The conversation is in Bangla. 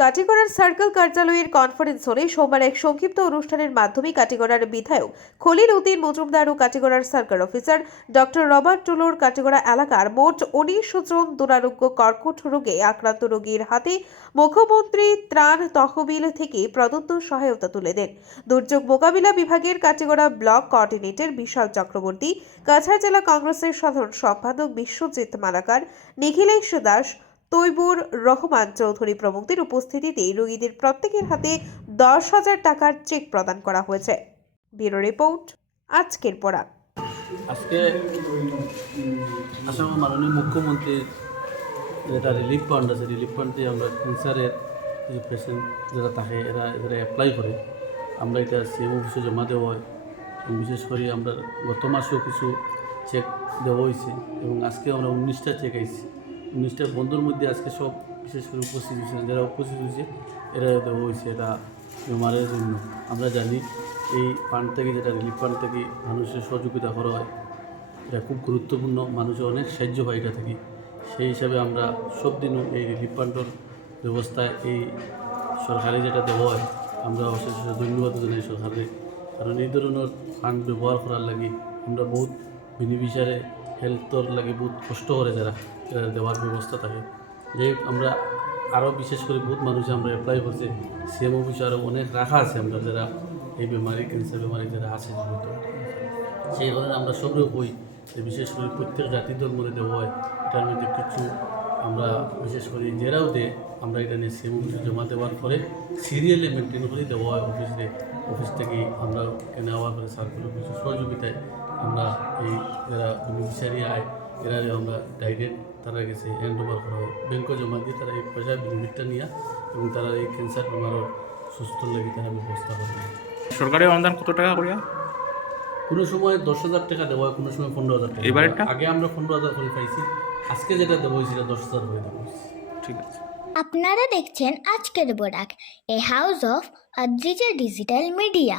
কাটিগড়ার সার্কেল কার্যালয়ের কনফারেন্স হলে সোমবার এক সংক্ষিপ্ত অনুষ্ঠানের মাধ্যমে কাটিগড়ার বিধায়ক খলিল উদ্দিন মজুমদার ও কাটিগড়ার সার্কেল অফিসার ডক্টর রবার্ট টুলুর কাটিগড়া এলাকার মোট 19 জন দুরারোগ্য কর্কট রোগে আক্রান্ত রোগীর হাতে মুখ্যমন্ত্রী ত্রাণ তহবিল থেকে প্রদত্ত সহায়তা তুলে দেন। দুর্যোগ মোকাবিলা বিভাগের কাটিগড়া ব্লক কোঅর্ডিনেটর বিশাল চক্রবর্তী, কাছাড় জেলা কংগ্রেসের সাধারণ সম্পাদক বিশ্বজিৎ মালাকার, নিখিলেশ দাস, তৈবুর রহমান চৌধুরী প্রমুখদের উপস্থিতিতে রোগীদের প্রত্যেকের হাতে 10,000 টাকার চেক প্রদান করা হয়েছে। ব্যুরো রিপোর্ট, আজকের পড়া। আজকে আসামের মাননীয় মুখ্যমন্ত্রীর যেটা রিলিফ ফান্ড আছে, রিলিফ ফান্ড দিয়ে আমরা ক্যান্সারের যে পেশেন্ট যারা থাকে এরা অ্যাপ্লাই করে আমরা এটা সিএম অফিসে জমা দেওয়া হয়। বিশেষ করে আমরা গত মাসেও কিছু চেক দেওয়া হয়েছে এবং আজকে আমরা 19টা চেক আইছি। 19টা বন্ধুর মধ্যে আজকে সব বিশেষ করে উপস্থিত হয়েছে, যারা উপস্থিত হয়েছে এরা দেওয়া হয়েছে এটা বেমারের জন্য। আমরা জানি এই ফান্ড থেকে, যেটা রিলিফ ফান্ড থেকে মানুষের সহযোগিতা করা হয়, এটা খুব গুরুত্বপূর্ণ, মানুষের অনেক সাহায্য হয় এটা থেকে। সেই হিসাবে আমরা সব দিনও এই রিলিফ ফান্ডের ব্যবস্থায় এই সরকারি যেটা দেওয়া হয় আমরা অশেষ ধন্যবাদ জানাই সরকারের, কারণ এই ধরনের ফান্ড ব্যবহার করার লাগে আমরা বহুত বেনিফিশিয়ারি হেলথর লাগে বহুত কষ্ট করে যারা দেওয়ার ব্যবস্থা থাকে। যে আমরা আরও বিশেষ করে বহুত মানুষ আমরা অ্যাপ্লাই করছে, সিএম অফিসে আরও অনেক রাখা আছে আমরা যারা এই বেমারি, ক্যান্সার বেমারি যারা আছে জীবিত। সেই কারণে আমরা সবও বই যে বিশেষ করে প্রত্যেক জাতি ধর্মে দেওয়া হয়, এটার মধ্যে কিছু আমরা বিশেষ করে জেরাও দেয় আমরা এটা নিয়ে সিএম অফিসে জমা দেওয়ার পরে সিরিয়ালে মেনটেন করে দেওয়া হয় অফিস থেকে। আমরা নেওয়ার পরে সার্কুলার কিছু সহযোগিতায় আমরা এই যারা বেনিফিশিয়ারি আয় এরা আমরা ডাইরেক্ট তারা গেছে হ্যান্ড ওভার করা হয়, ব্যাংকে জমা দিয়ে তারা এই পয়সা বেনিফিটটা নিয়ে এবং তারা এই ক্যান্সার বেমারও সুস্থ লাগে তারা ব্যবস্থা করে। সরকারি অনুদান কত টাকা করে? কোনো সময় 10,000 টাকা দেওয়া হয়, কোনো সময় 15,000 টাকা। এবারেরটা আগে আমরা 15,000 করে পাইছি, আজকে যেটা দেওয়া হয়েছিল 10,000 করে দেওয়া হয়েছে। ঠিক আছে। আপনারা দেখছেন আজকের Barak, a house of Adrija digital media.